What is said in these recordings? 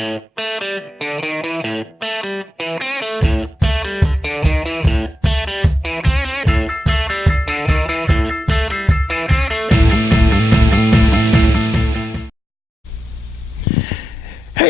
Hey,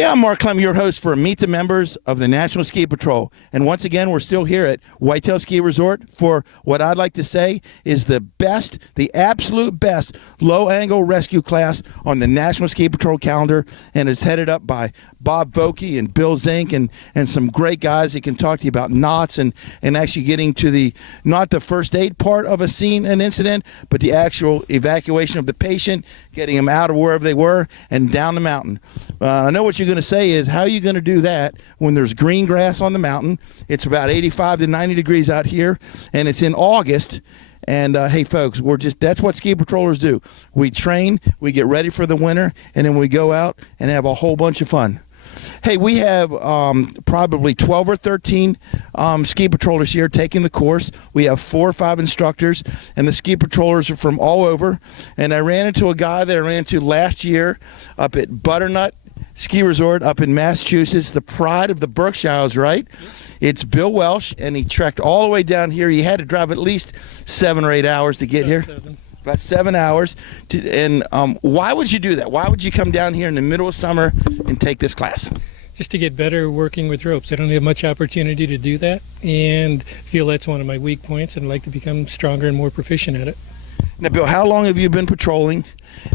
I'm Mark Clem, your host for Meet the Members of the National Ski Patrol. And once again, we're still here at Whitetail Ski Resort for what I'd like to say is the best, the absolute best low-angle rescue class on the National Ski Patrol calendar. And it's headed up by Bob Vokey and Bill Zink and some great guys that can talk to you about knots and actually getting to the, not the first aid part of a scene, an incident, but the actual evacuation of the patient, getting them out of wherever they were and down the mountain. I know what you're going to say is, how are you going to do that when there's green grass on the mountain? It's about 85 to 90 degrees out here, and it's in August. And hey, folks, that's what ski patrollers do. We train, we get ready for the winter, and then we go out and have a whole bunch of fun. Hey, we have probably 12 or 13 ski patrollers here taking the course. We have 4 or 5 instructors, and the ski patrollers are from all over. And I ran into a guy that I ran into last year up at Butternut Ski Resort up in Massachusetts, the pride of the Berkshires, right? It's Bill Welch, and he trekked all the way down here. He had to drive at least 7 or 8 hours to get here. About 7 hours. Why would you do that? Why would you come down here in the middle of summer and take this class? Just to get better working with ropes. I don't have much opportunity to do that, and feel that's one of my weak points, and I'd like to become stronger and more proficient at it. Now, Bill, how long have you been patrolling?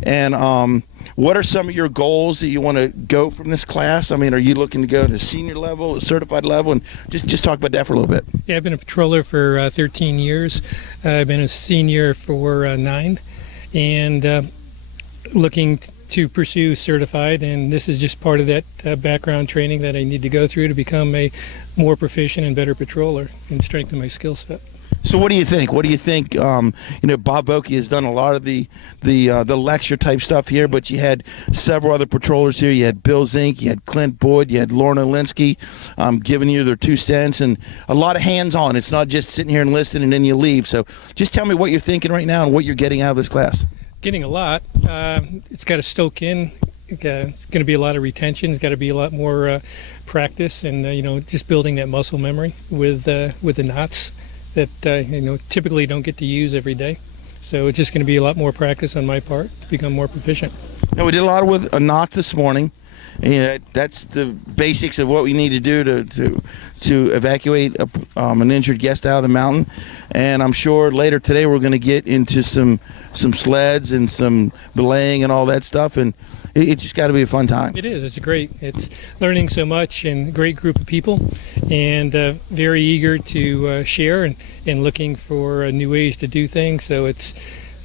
And what are some of your goals that you want to go from this class? I mean, are you looking to go to senior level, certified level? And just talk about that for a little bit. Yeah, I've been a patroller for 13 years. I've been a senior for 9, and looking to pursue certified. And this is just part of that background training that I need to go through to become a more proficient and better patroller and strengthen my skill set. So what do you think? What do you think? Bob Vokey has done a lot of the lecture type stuff here, but you had several other patrollers here. You had Bill Zink, you had Clint Boyd, you had Lorna Linsky giving you their 2 cents, and a lot of hands-on. It's not just sitting here and listening and then you leave. So just tell me what you're thinking right now and what you're getting out of this class. Getting a lot. It's got to stoke in. It's going to be a lot of retention. It's got to be a lot more practice, and just building that muscle memory with the knots that typically don't get to use every day. So it's just going to be a lot more practice on my part to become more proficient. Now, we did a lot with a knot this morning. That's the basics of what we need to do to evacuate an injured guest out of the mountain. And I'm sure later today we're going to get into some sleds and some belaying and all that stuff. And it's just got to be a fun time. It is. It's great. It's learning so much, and a great group of people, and very eager to share and looking for new ways to do things. So it's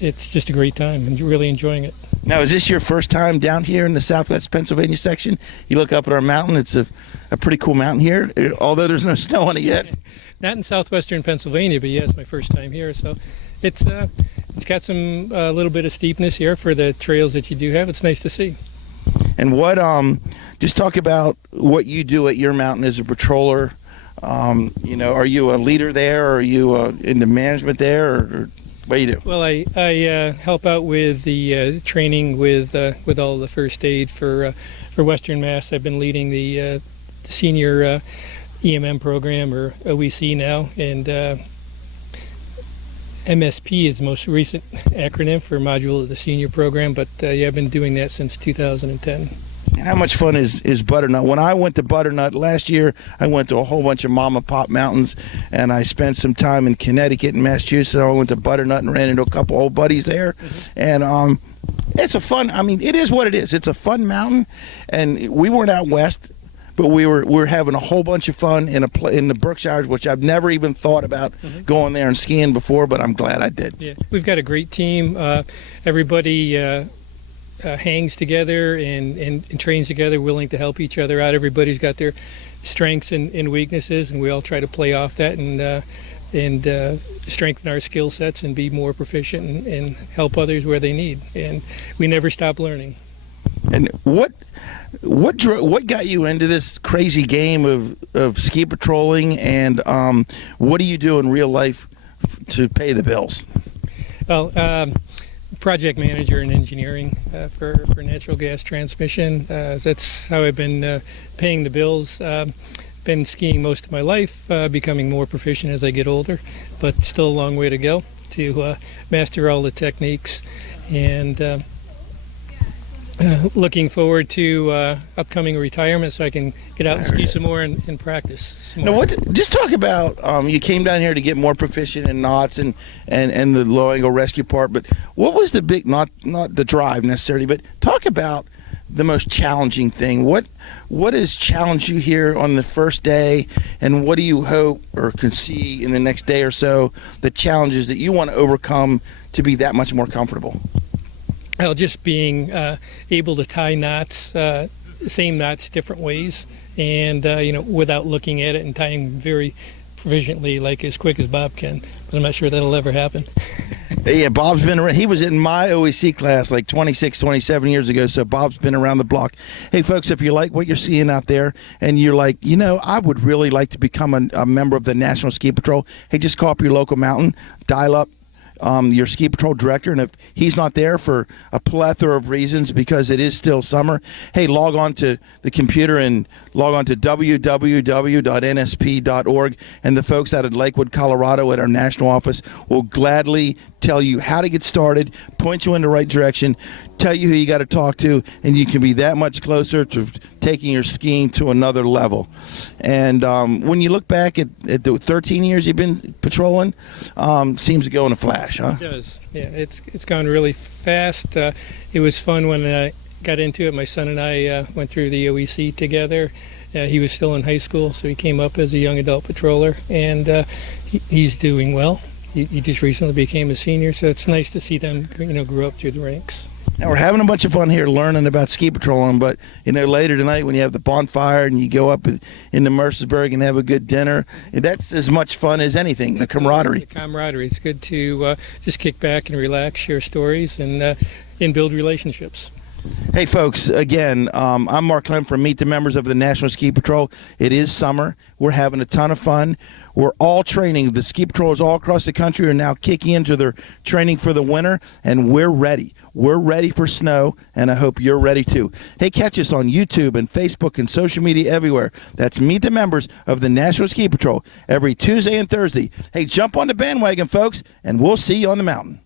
just a great time and really enjoying it. Now, is this your first time down here in the Southwest Pennsylvania section? You look up at our mountain. It's a pretty cool mountain here, although there's no snow on it yet. Not in southwestern Pennsylvania, but yeah, it's my first time here. So it's got some little bit of steepness here for the trails that you do have. It's nice to see. And what just talk about what you do at your mountain as a patroller. Are you a leader there, or are you into management there, or what do you do? Well, I help out with the training with all the first aid for Western Mass. I've been leading the senior EMM program, or OEC now, and MSP is the most recent acronym for module of the senior program, but I've been doing that since 2010. And how much fun is Butternut? When I went to Butternut last year, I went to a whole bunch of mom and pop mountains, and I spent some time in Connecticut and Massachusetts. I went to Butternut and ran into a couple old buddies there. Mm-hmm. And it's a fun, it is what it is. It's a fun mountain, and we weren't out west, but we were having a whole bunch of fun in the Berkshires, which I've never even thought about going there and skiing before, but I'm glad I did. Yeah, we've got a great team. Everybody hangs together and trains together, willing to help each other out. Everybody's got their strengths and weaknesses, and we all try to play off that and strengthen our skill sets and be more proficient and help others where they need. And we never stop learning. And what got you into this crazy game of ski patrolling, and what do you do in real life to pay the bills? Well, project manager in engineering for natural gas transmission. That's how I've been paying the bills. Been skiing most of my life, becoming more proficient as I get older, but still a long way to go to master all the techniques. And looking forward to upcoming retirement so I can get out and ski some more and practice some Now, more. just talk about, you came down here to get more proficient in knots and the low angle rescue part, but what was the big, not the drive necessarily, but talk about the most challenging thing. What has challenged you here on the first day, and what do you hope or can see in the next day or so, the challenges that you want to overcome to be that much more comfortable? Well, just being able to tie knots, same knots, different ways, and without looking at it and tying very proficiently, like as quick as Bob can. But I'm not sure that'll ever happen. Yeah, Bob's been around. He was in my OEC class like 26, 27 years ago, so Bob's been around the block. Hey, folks, if you like what you're seeing out there and you're like, I would really like to become a member of the National Ski Patrol, hey, just call up your local mountain, dial up your ski patrol director, and if he's not there for a plethora of reasons because it is still summer, hey, log on to the computer and log on to www.nsp.org, and the folks out at Lakewood, Colorado at our national office will gladly tell you how to get started, point you in the right direction, tell you who you got to talk to, and you can be that much closer to taking your skiing to another level. And when you look back at the 13 years you've been patrolling, seems to go in a flash, huh? It does. Yeah, it's gone really fast. It was fun when I got into it. My son and I went through the OEC together. He was still in high school, so he came up as a young adult patroller, and he's doing well. He just recently became a senior, so it's nice to see them, grow up through the ranks. Now, we're having a bunch of fun here learning about ski patrolling, but, later tonight when you have the bonfire and you go up into Mercersburg and have a good dinner, that's as much fun as anything, the camaraderie. The camaraderie. It's good to just kick back and relax, share stories, and build relationships. Hey, folks, again, I'm Mark Clem from Meet the Members of the National Ski Patrol. It is summer. We're having a ton of fun. We're all training. The ski patrollers all across the country are now kicking into their training for the winter, and we're ready. We're ready for snow, and I hope you're ready too. Hey, catch us on YouTube and Facebook and social media everywhere. That's Meet the Members of the National Ski Patrol every Tuesday and Thursday. Hey, jump on the bandwagon, folks, and we'll see you on the mountain.